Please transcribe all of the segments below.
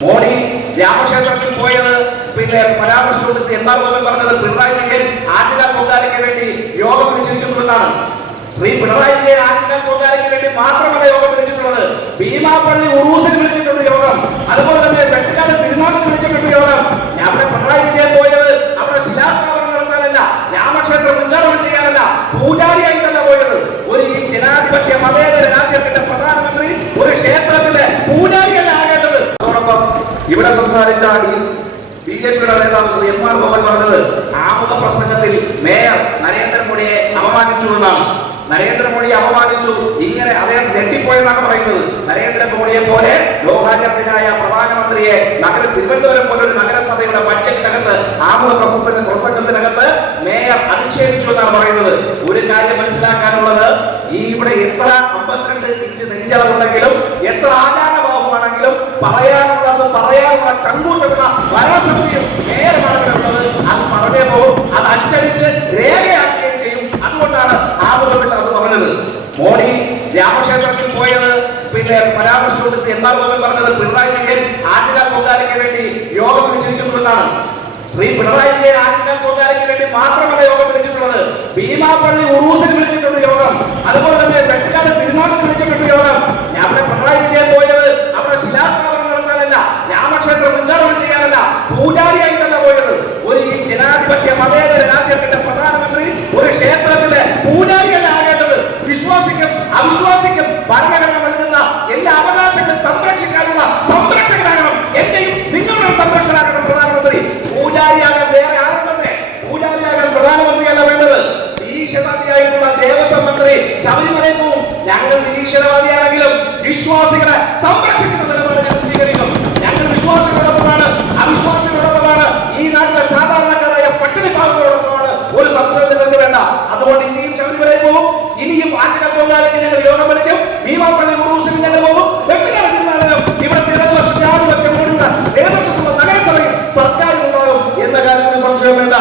മോഡി രാമക്ഷേത്രത്തിൽ പോയത് പിന്നെ പരാമർശം എം ആർ പറഞ്ഞത് പിണറായി വിജയൻ ആറ്റുകാൽ പൊങ്കാലയ്ക്ക് വേണ്ടി യോഗം വിളിച്ചിരിക്കുന്നു എന്നാണ് ശ്രീ പിണറായി വിജയൻ ആറ്റുകാൽ പൊങ്കാലയ്ക്ക് വേണ്ടി മാത്രമല്ല യോഗം വിളിച്ചിട്ടുള്ളത്. ഭീമാപ്പള്ളി ഉറൂസിന് വിളിച്ചിട്ടുണ്ട് യോഗം. അതുപോലെ തന്നെ പെട്ടിക്കാട് തിരുമാനം വിളിച്ചിട്ടുണ്ട് യോഗം. അവിടെ പിണറായി വിജയൻ പോയത് അവിടെ ശിലാസ്ഥാപനം നടത്താനല്ല രാമക്ഷേത്രം ഉദ്ഘാടനം ചെയ്യാനല്ല പൂജാരിയായിട്ടല്ല പോയത്. ഒരു ജനാധിപത്യ മതേതര രാജ്യത്തിന്റെ പ്രധാനമന്ത്രി ഒരു ക്ഷേത്രത്തിലെ അതോടൊപ്പം ഇവിടെ സംസാരിച്ച ബി ജെ പിയുടെ നേതാവ് ശ്രീ എം ആർ ഗോപൻ പറഞ്ഞത് ആമുഖ പ്രസംഗത്തിൽ മേയർ നരേന്ദ്രമോദിയെ അപമാനിച്ചു എന്നാണ്. നരേന്ദ്രമോദിയെ അപമാനിച്ചു. ഇങ്ങനെ അദ്ദേഹം ഞെട്ടിപ്പോയെന്നാണ് പറയുന്നത്. നരേന്ദ്രമോദിയെ പോലെ ലോകാചരണത്തിനായ പ്രധാനമന്ത്രിയെ നഗര തിരുവനന്തപുരം പോലൊരു നഗരസഭയുടെ ബഡ്ജറ്റിനകത്ത് ആമുഖ പ്രസംഗത്തിന് പ്രസംഗത്തിനകത്ത് മേയർ അധിക്ഷേപിച്ചു എന്നാണ് പറയുന്നത്. ഒരു കാര്യം മനസ്സിലാക്കാനുള്ളത്. ഈ ഇവിടെ എത്ര അമ്പത്തിരണ്ട് ഇഞ്ച് നെഞ്ചളവുണ്ടെങ്കിലും എത്ര ആചാരഭാവമാണെങ്കിലും പറയാനുള്ളത് പറയാനുള്ള ചങ്കൂറ്റമുള്ള ഭരണസമിതിയും മേയർമാണ് ഇവിടെ അത് പറഞ്ഞേ പോകും അത് അച്ചടിച്ച് രേഖയാക്കുകയും ചെയ്യും. അതുകൊണ്ടാണ് ആമുഖത്തിൽ അത് പറഞ്ഞത്. മോഡി രാമക്ഷേത്രത്തിൽ പോയത്. പിന്നെ പരാമർശിച്ചുകൊണ്ട് എം ആർ ഗോപൻ പറഞ്ഞത് പിണറായി വിജയൻ പൊങ്കാലയ്ക്ക് വേണ്ടി യോഗം വിളിച്ചിരിക്കുന്നു എന്നാണ്. ശ്രീ പിണറായി വിജയൻ ആറ്റുകാൽ പൊങ്കാലയ്ക്ക് വേണ്ടി മാത്രമല്ല യോഗം വിളിച്ചിട്ടുള്ളത്. ഭീമാപ്പള്ളി ഉറൂസിൽ വിളിച്ചിട്ടുണ്ട് പൂജാരിയല്ല ആകേണ്ടത് വിശ്വാസിക്കും അവിശ്വാസിക്കും ഭരണഘടന നൽകുന്ന എല്ലാ അവകാശങ്ങളും സംരക്ഷിക്കാനുള്ള സംരക്ഷകനാകണം. എന്റെയും നിങ്ങളുടെ സംരക്ഷകനാകണം പ്രധാനമന്ത്രി. പൂജാരിയാകാൻ വേറെ ആരുണ്ടെന്നേ പൂജാരിയാകാൻ പ്രധാനമന്ത്രിയല്ല വേണ്ടത്. നിരീശ്വരവാദിയായിട്ടുള്ള ദേവസ്വം മന്ത്രി ശബരിമലയിൽ ഞങ്ങൾ നിരീക്ഷണവാദിയാണെങ്കിലും വിശ്വാസികളെ സംരക്ഷിക്കുന്ന പൊങ്കാലയ്ക്ക് ഞങ്ങൾ യോഗം വിളിക്കും ഭീമാപ്പള്ളി ഉറൂസിന് ഞങ്ങൾ പോകും. വെട്ടിക്കിടക്കുന്നതിനും ഇവിടുത്തെ ഇടതുപക്ഷ ജനാധിപത്യ കൂടുന്ന നേതൃത്വത്തിലുള്ള നഗരസഭയിൽ സർക്കാർ ഉണ്ടാകും എന്ന കാര്യത്തിൽ സംശയം വേണ്ട.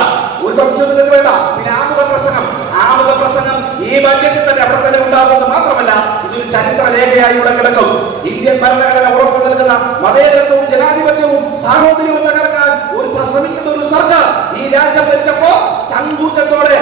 ഒരു സംശയം നിങ്ങൾക്ക് വേണ്ട. പിന്നെ ആമുഖ പ്രസംഗം. ആമുഖ പ്രസംഗം ഈ ബഡ്ജറ്റിൽ തന്നെ അവിടെ തന്നെ ഉണ്ടാകുമെന്ന് മാത്രമല്ല ഇതൊരു ചരിത്ര രേഖയായി ഇവിടെ കിടക്കും. ഇന്ത്യൻ ഭരണഘടന ഉറപ്പു നൽകുന്ന മതേതരത്വവും ജനാധിപത്യവും സാഹോദര്യവും തകർക്കാൻ ഒരു ശ്രമിക്കുന്ന ഒരു സർക്കാർ ഈ രാജ്യം വെച്ചപ്പോ ചങ്കൂറ്റത്തോടെ